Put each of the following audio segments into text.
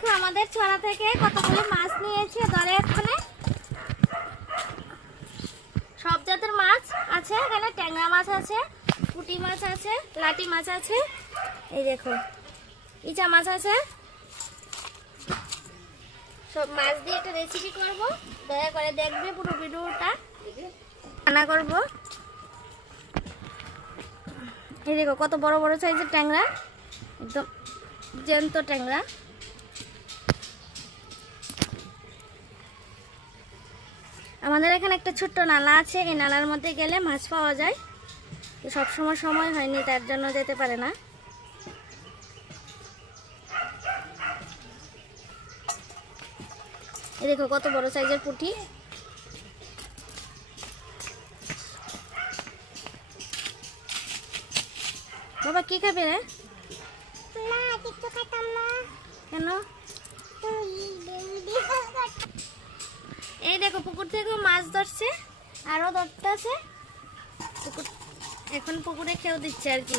দেখো আমাদের ছড়া থেকে কতগুলো মাছ নিয়েছে ধরে এখানে সব জাতের মাছ আছে। এখানে ট্যাংরা মাছ আছে, পুঁটি মাছ আছে, লাটি মাছ আছে, এই দেখো ইচা মাছ আছে। সব মাছ দিয়ে একটা রেসিপি করব, দয়া করে দেখবে পুরো ভিডিওটা। রান্না করব। এই দেখো কত বড় বড় সাইজের ট্যাংরা, একদম জ্যান্ত ট্যাংরা। আমাদের এখানে একটা ছোট্ট নালা আছে, এই নালার মধ্যে গেলে মাছ পাওয়া যায়। সব সময় হয়নি, তার জন্য যেতে পারে না। এই দেখো কত বড় সাইজের পুঁটি। বাবা কি খাবে রে? কেন? এই দেখো পুকুর থেকে মাছ ধরছে, আরো ধরতে আছে। এখন পুকুরে খেয়েও দিচ্ছে আর কি,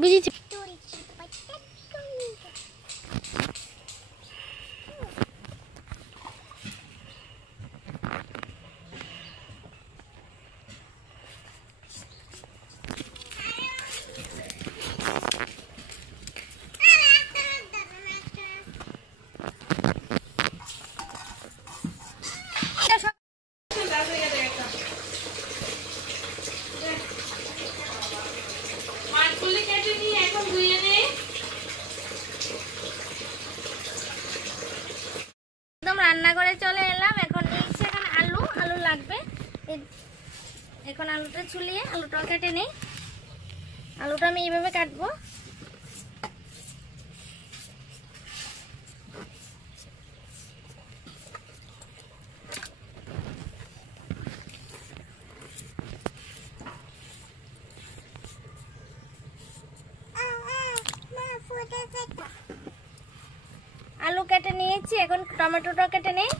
বুঝেছি। রান্নাঘরে চলে এলাম। এখন নিয়েছি এখানে আলু লাগবে। এখন আলুটা ছুলিয়ে আলুটা কেটে নেই। আলুটা আমি এইভাবে কাটবো। আলু কেটে নিয়েছি, এখন টমেটোটা কেটে নেই।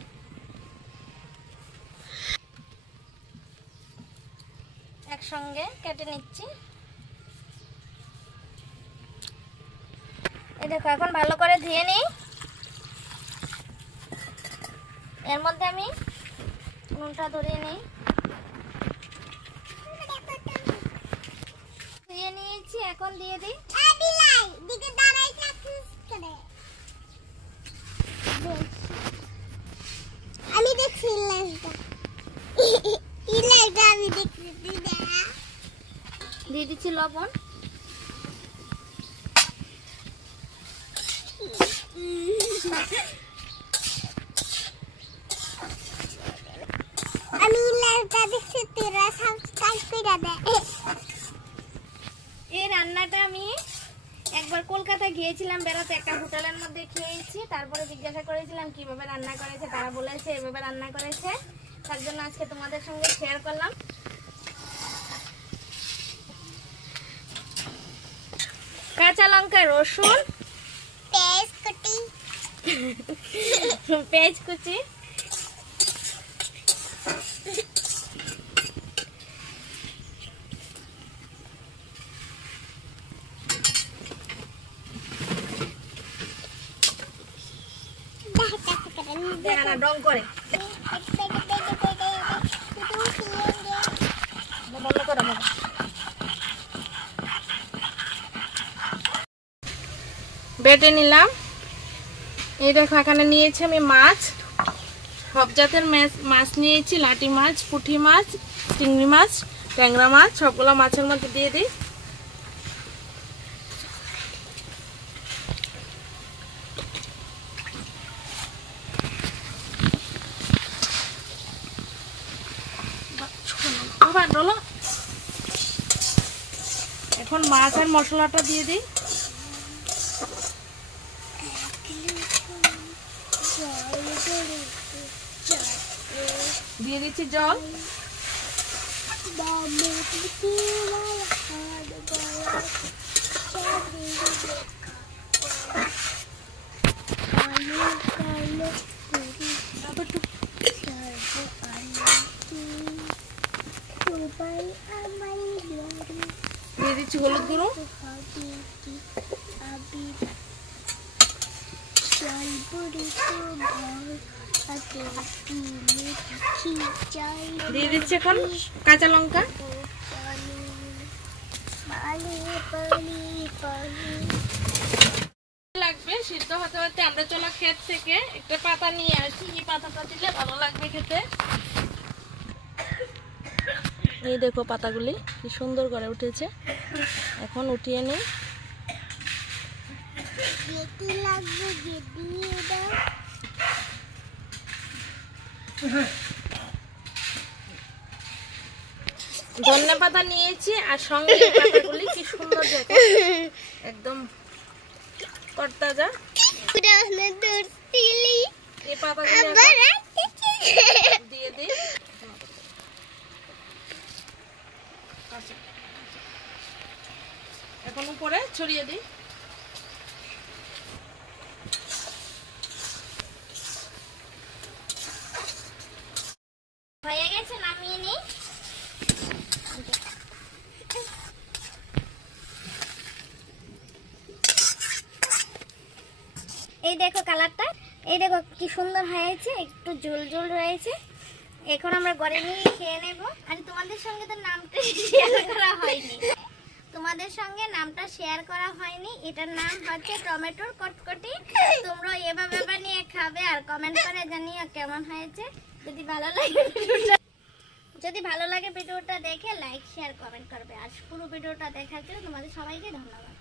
একসঙ্গে কেটে নিচ্ছি। এই দেখো এখন ভালো করে ধুয়ে নিই। এর মধ্যে আমি নুনটা ধরিয়ে নিই। ধুয়ে নিয়েছি, এখন দিয়ে দিই। আমি দেখছি দিয়ে দিচ্ছি লবণ। আমি লাইভটা দেখছি, তোরা সাবস্ক্রাইব করে দে। এই রান্নাটা আমি একবার কলকাতা গিয়েছিলাম বেড়াতে, একটা হোটেলের মধ্যে খেয়েছি। তারপরে জিজ্ঞাসা করেছিলাম কিভাবে রান্না করেছে, তারা বলেছে এভাবে রান্না করেছে। তার জন্য আজকে তোমাদের সঙ্গে শেয়ার করলাম। কাঁচা লঙ্কা, রসুন, পেঁয়াজ কুচি, ডং করে বেটে নিলাম। এই দেখো এখানে নিয়েছি আমি মাছ, সব জাতের মাছ নিয়েছি। লাটি মাছ, পুঁটি মাছ, চিংড়ি মাছ, ট্যাংরা মাছ, সবগুলো মাছের মধ্যে দিয়ে দিই। এখন মাছ আর মশলাটা দিয়ে দিই। দিয়ে দিচ্ছি জল। দিয়ে দিচ্ছি হলুদ গুঁড়ো, দিয়ে দিচ্ছি এখন কাঁচা লঙ্কা। লাগবে সিদ্ধ হতে হতে আমরা চলো ক্ষেত থেকে একটা পাতা নিয়ে আসি। এই পাতাটা দিলে ভালো লাগবে খেতে। এই দেখো পাতাগুলি কি সুন্দর করে উঠেছে। এখন উঠিয়ে নিই। ধনে পাতা নিয়েছি আর সঙ্গে এই পাতাগুলি কি সুন্দর দেখো, একদম তরতাজা। এই পাতাগুলি দিয়ে দিই। এখন উপরে ছড়িয়ে দিই। হয়ে গেছে, নামিয়ে নিই। এই দেখো কালারটা, এই দেখো কি সুন্দর হয়েছে, একটু ঝোল ঝোল রয়েছে। এখন আমরা ঘরে নিয়ে খেয়ে নেব। আর তোমাদের সঙ্গে তো নামটা শেয়ার করা হয়নি, এটার নাম হচ্ছে টমেটোর কটকটি। তোমরা এভাবে বানিয়ে খাবে আর কমেন্ট করে জানিও কেমন হয়েছে। যদি ভালো লাগে ভিডিওটা দেখে লাইক শেয়ার কমেন্ট করবে। আর পুরো ভিডিওটা দেখার জন্য তোমাদের সবাইকে ধন্যবাদ।